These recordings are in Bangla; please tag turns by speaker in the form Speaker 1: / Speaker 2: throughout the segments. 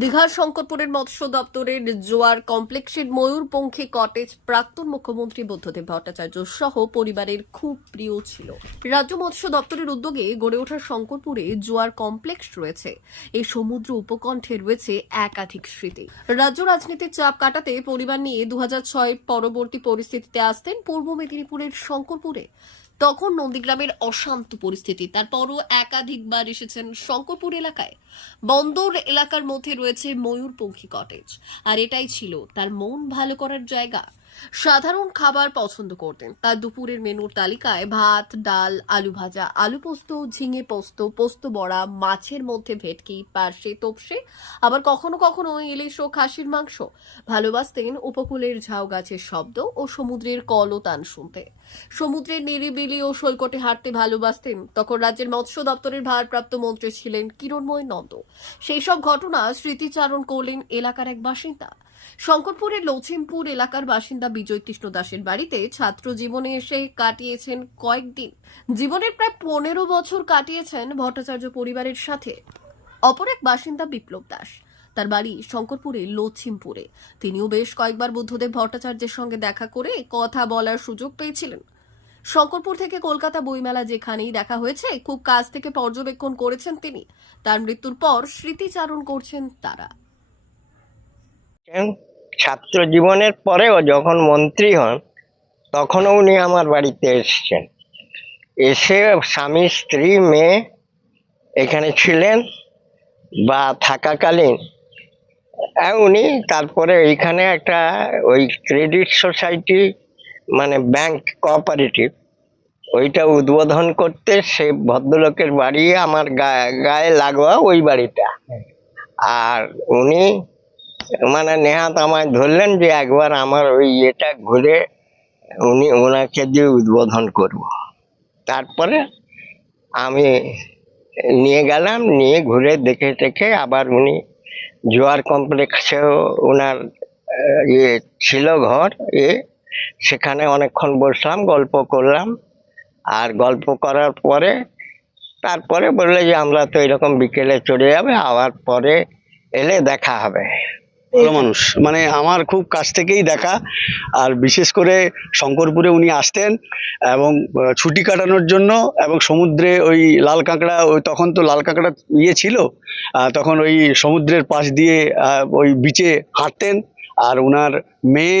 Speaker 1: দীঘার শঙ্করপুরের মৎস্য দপ্তরের জোয়ার কমপ্লেক্সের ময়ূরপঙ্খী কটেজ প্রাক্তন মুখ্যমন্ত্রী বুদ্ধদেব ভট্টাচার্য সহ পরিবারের খুব প্রিয় ছিল। রাজ্য মৎস্য দপ্তরের উদ্যোগে গড়ে ওঠা শঙ্করপুরে জোয়ার কমপ্লেক্স রয়েছে। এই সমুদ্র উপকণ্ঠে রয়েছে একাধিক স্মৃতি। রাজ্য রাজনীতির চাপ কাটাতে পরিবার নিয়ে দু হাজার ছয় পরবর্তী পরিস্থিতিতে আসতেন পূর্ব মেদিনীপুরের শঙ্করপুরে। তখন নন্দীগ্রামের অশান্ত পরিস্থিতি। তারপরও একাধিকবার এসেছেন শঙ্করপুর এলাকায়। বন্দর এলাকার মধ্যে রয়েছে ময়ূরপঙ্খী কটেজ আর এটাই ছিল তার মন ভালো করার জায়গা। সাধারণ খাবার পছন্দ করতেন। তার দুপুরের মেনুর তালিকায় ভাত, ডাল, আলু ভাজা, আলু পোস্ত, ঝিঙে পোস্ত পোস্ত বড়া, মাছের মধ্যে ভেটকি, পার্শে তোপসে, আবার কখনো কখনো ইলিশ ও খাসির মাংস। ভালোবাসতেন উপকূলের ঝাউ গাছের শব্দ ও সমুদ্রের কলতান শুনতে। সমুদ্রের নিরিবিলি ও সৈকতে হাঁটতে ভালোবাসতেন, তখন রাজ্যের মৎস্য দপ্তরের ভারপ্রাপ্ত মন্ত্রী ছিলেন কিরণময় নন্দ। সেই সব ঘটনা স্মৃতিচারণ করলেন এলাকার এক বাসিন্দা। শঙ্করপুরের লছিমপুর এলাকার বাসিন্দা বিজয় কৃষ্ণ দাসের বাড়িতে ছাত্র জীবনে এসে কাটিয়েছেন কয়েকদিন। জীবনের প্রায় পনেরো বছর কাটিয়েছেন ভট্টাচার্য পরিবারের সাথে। অপর এক বাসিন্দা বিপ্লব দাস, তার বাড়ি শঙ্করপুরে, লছিমপুরে। তিনিও বেশ কয়েকবার বুদ্ধদেব ভট্টাচার্যের সঙ্গে দেখা করে কথা বলার সুযোগ পেয়েছিলেন। শঙ্করপুর থেকে কলকাতা বইমেলা যেখানেই দেখা হয়েছে, খুব কাছ থেকে পর্যবেক্ষণ করেছেন তিনি। তার মৃত্যুর পর স্মৃতিচারণ করছেন তারা।
Speaker 2: ছাত্র জীবনের পরেও যখন মন্ত্রী হন তখনও উনি আমার বাড়িতে এসেছেন। এসে স্বামী, স্ত্রী, মেয়ে এখানে ছিলেন বা থাকাকালীন। উনি তারপরে এইখানে একটা ওই ক্রেডিট সোসাইটি মানে ব্যাংক কোঅপারেটিভ ওইটা উদ্বোধন করতে সে ভদ্রলোকের বাড়ি আমার গায়ে গায়ে লাগোয়া ওই বাড়িটা। আর উনি মানে নেহাত আমায় ধরলেন যে একবার আমার ওই ইয়েটা ঘুরে উনি ওনাকে দিয়ে উদ্বোধন করব। তারপরে আমি নিয়ে গেলাম, নিয়ে ঘুরে দেখে দেখে আবার উনি জোয়ার কমপ্লেক্সেও ওনার ইয়ে ছিল ঘর, এ সেখানে অনেকক্ষণ বসলাম, গল্প করলাম। আর গল্প করার পরে, তারপরে বললে যে, আমরা তো এরকম বিকেলে চলে যাবে, আবার পরে এলে দেখা হবে।
Speaker 3: ভালো মানুষ। মানে আমার খুব কাছ থেকেই দেখা। আর বিশেষ করে শঙ্করপুরে উনি আসতেন এবং ছুটি কাটানোর জন্য এবং সমুদ্রে ওই লাল কাঁকড়া, ওই তখন তো লাল কাঁকড়া ইয়ে ছিল তখন ওই সমুদ্রের পাশ দিয়ে ওই বিচে হাঁটতেন। আর ওনার মেয়ে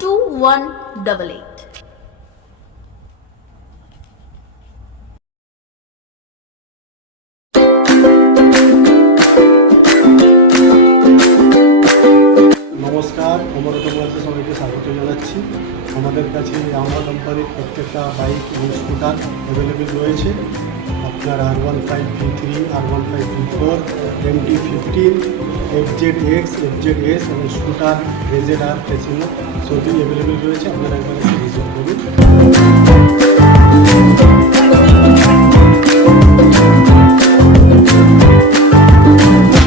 Speaker 1: two one double eight
Speaker 4: নমস্কার অমর অটোমোবাইলসে সবাইকে স্বাগত জানাচ্ছি। আমাদের কাছে আমরা কোম্পানির প্রত্যেকটা বাইক এবং স্কুটার অ্যাভেলেবেল রয়েছে। আপনার R one five V three R one five V four M fifteen F Z X F Z S এবং স্কুটার রেজেড আর ফেসিনো সবই অ্যাভেলেবেল রয়েছে। আপনারা একবার ভিজিট করুন।